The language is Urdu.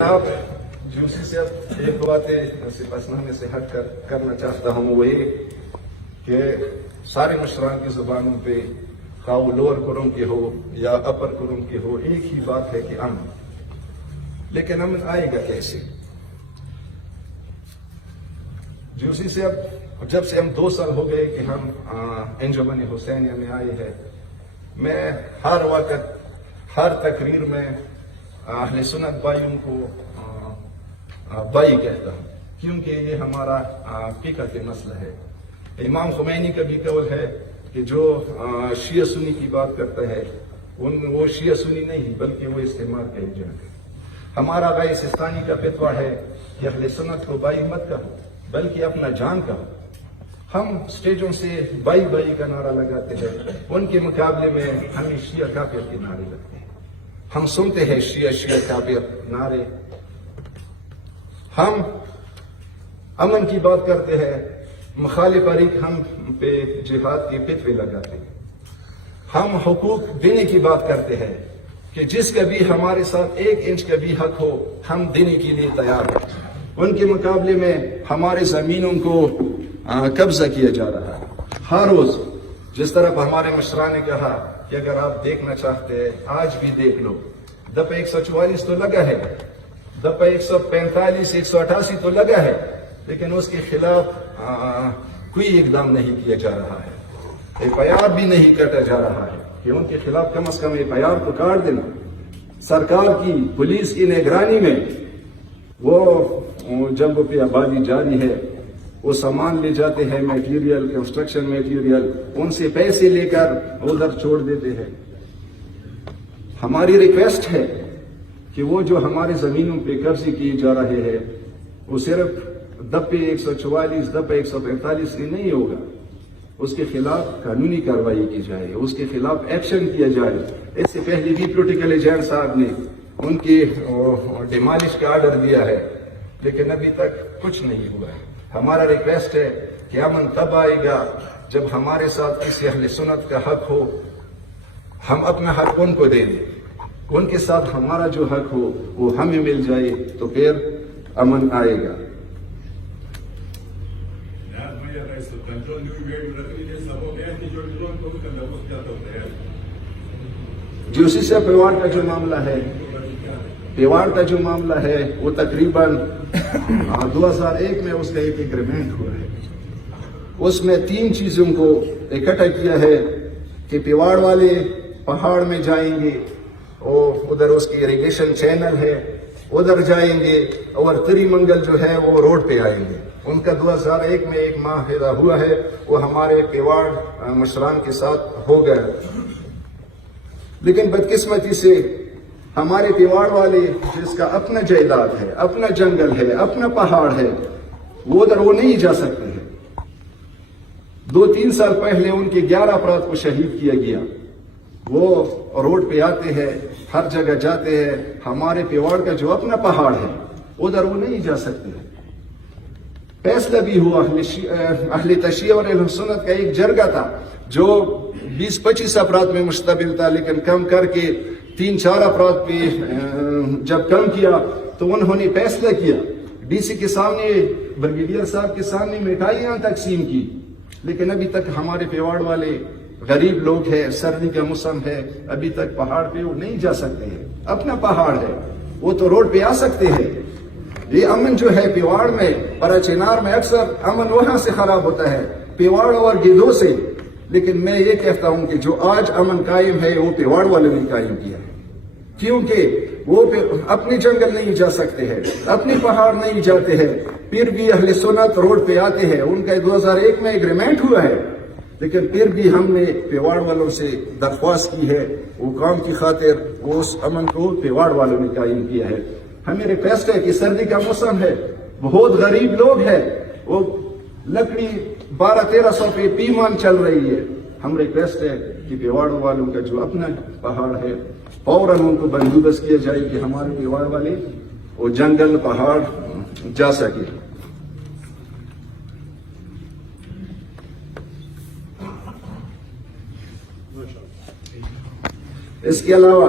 جناب جوسی سے اب ایک دو باتیں سپاسنامے سے ہٹ کرنا چاہتا ہوں، وہ یہ کہ سارے مشران کی زبانوں پہ خواہ وہ لوور کرم کے ہو یا اپر کرم کے ہو ایک ہی بات ہے کہ امن، لیکن امن آئے گا کیسے؟ جوسی سے اب جب سے ہم 2 سال ہو گئے کہ ہم انجمن حسینیہ میں آئے ہیں، میں ہر وقت ہر تقریر میں اہل سنت بھائیوں کو بھائی کہتا ہوں، کیونکہ یہ ہمارا فقہ کے مسئلہ ہے۔ امام خمینی کا بھی قول ہے کہ جو شیعہ سنی کی بات کرتا ہے وہ شیعہ سنی نہیں بلکہ وہ استعمار کا ایجنٹ ہے۔ ہمارا غیر سستانی کا فتویٰ ہے کہ اہل سنت کو بھائی مت کہو بلکہ اپنا جان کہو۔ ہم سٹیجوں سے بھائی بھائی کا نعرہ لگاتے ہیں، ان کے مقابلے میں ہمیں شیعہ کافر کے نعرے لگتے ہیں۔ ہم سنتے ہیں شیعہ کافر نعرے، ہم امن کی بات کرتے ہیں، مخالف فریق ہم پہ جہاد کے فتوے لگاتے ہیں۔ ہم حقوق دینے کی بات کرتے ہیں کہ جس کا بھی ہمارے ساتھ 1 انچ کا بھی حق ہو ہم دینے کے لیے تیار ہیں۔ ان کے مقابلے میں ہمارے زمینوں کو قبضہ کیا جا رہا ہے۔ ہر روز جس طرح ہمارے مشران نے کہا کہ اگر آپ دیکھنا چاہتے ہیں آج بھی دیکھ لو، دفعہ 144 تو لگا ہے، دفعہ 145 188 تو لگا ہے، لیکن اس کے خلاف کوئی اقدام نہیں کیا جا رہا ہے، FIR بھی نہیں کاٹا جا رہا ہے کہ ان کے خلاف کم از کم FIR کو کاٹ دینا۔ سرکار کی پولیس کی نگرانی میں وہ جب پہ آبادی جاری ہے وہ سامان لے جاتے ہیں، میٹیریل، کنسٹرکشن میٹیریل، ان سے پیسے لے کر ادھر چھوڑ دیتے ہیں۔ ہماری ریکویسٹ ہے کہ وہ جو ہمارے زمینوں پہ قبضے کیے جا رہے ہیں وہ صرف دفعہ 144 دفعہ 145 سے نہیں ہوگا، اس کے خلاف قانونی کارروائی کی جائے، اس کے خلاف ایکشن کیا جائے۔ اس سے پہلے بھی پولیٹیکل ایجنٹ صاحب نے ان کی ڈیمالش کا آرڈر دیا ہے، لیکن ابھی تک کچھ نہیں ہوا ہے۔ ہمارا ریکویسٹ ہے کہ امن تب آئے گا جب ہمارے ساتھ کسی اہل سنت کا حق ہو، ہم اپنا حق ان کو دے دیں، ان کے ساتھ ہمارا جو حق ہو وہ ہمیں مل جائے تو پھر امن آئے گا۔ جوسی سے پیواڑ کا جو معاملہ ہے، پیواڑ کا جو معاملہ ہے وہ تقریباً 2001 میں اس کا ایک ایگریمنٹ ہوا ہے۔ اس میں 3 چیزوں کو اکٹھا کیا ہے کہ پیواڑ والے پہاڑ میں جائیں گے اور ادھر اس کی اریگیشن چینل ہے ادھر جائیں گے، اور تری منگل جو ہے وہ روڈ پہ آئیں گے۔ ان کا 2001 میں ایک معاہدہ ہوا ہے، وہ ہمارے پیواڑ مشران کے ساتھ ہو گیا، لیکن بدقسمتی سے ہمارے پیواڑ والے جس کا اپنا جائیداد ہے، اپنا جنگل ہے، اپنا پہاڑ ہے، وہ ادھر وہ نہیں جا سکتے ہیں۔ 2-3 سال پہلے ان کے 11 افراد کو شہید کیا گیا۔ وہ روڈ پہ آتے ہیں، ہر جگہ جاتے ہیں، ہمارے پیواڑ کا جو اپنا پہاڑ ہے ادھر وہ نہیں جا سکتے ہیں۔ فیصلہ بھی ہوا، اہل تشیع اور اہل سنت کا ایک جرگہ تھا جو 20-25 افراد میں مشتمل تھا، لیکن کم کر کے 3-4 افراد پہ جب کم کیا تو انہوں نے فیصلہ کیا، DC کے سامنے، بریگیڈیئر صاحب کے سامنے مٹھائیاں تقسیم کی، لیکن ابھی تک ہمارے پیواڑ والے غریب لوگ ہیں، سردی کا موسم ہے، ابھی تک پہاڑ پہ وہ نہیں جا سکتے ہیں۔ اپنا پہاڑ ہے، وہ تو روڈ پہ آ سکتے ہیں۔ یہ امن جو ہے پیواڑ میں، پراچینار میں اکثر امن وہاں سے خراب ہوتا ہے، پیواڑ اور گدھوں سے، لیکن میں یہ کہتا ہوں کہ جو آج امن قائم ہے وہ پیواڑ والے نے قائم کیا ہے، کیونکہ وہ اپنے جنگل نہیں جا سکتے ہیں، اپنے پہاڑ نہیں جاتے ہیں، پھر بھی اہل سنت روڈ پہ آتے ہیں۔ ان کا 2001 میں ایگریمنٹ ہوا ہے، لیکن پھر بھی ہم نے پیواڑ والوں سے درخواست کی ہے، وہ کام کی خاطر اس امن کو پیواڑ والوں نے قائم کیا ہے۔ ہمیں ریکویسٹ ہے کہ سردی کا موسم ہے، بہت غریب لوگ ہیں، وہ لکڑی 1200-1300 پہ پیمان چل رہی ہے۔ ہم ریکویسٹ ہے کہ پیواڑ والوں کا جو اپنا پہاڑ ہے فوراً ان کو بندوبست کیا جائے کہ ہمارے پیواڑ والے وہ جنگل پہاڑ جا سکے۔ اس کے علاوہ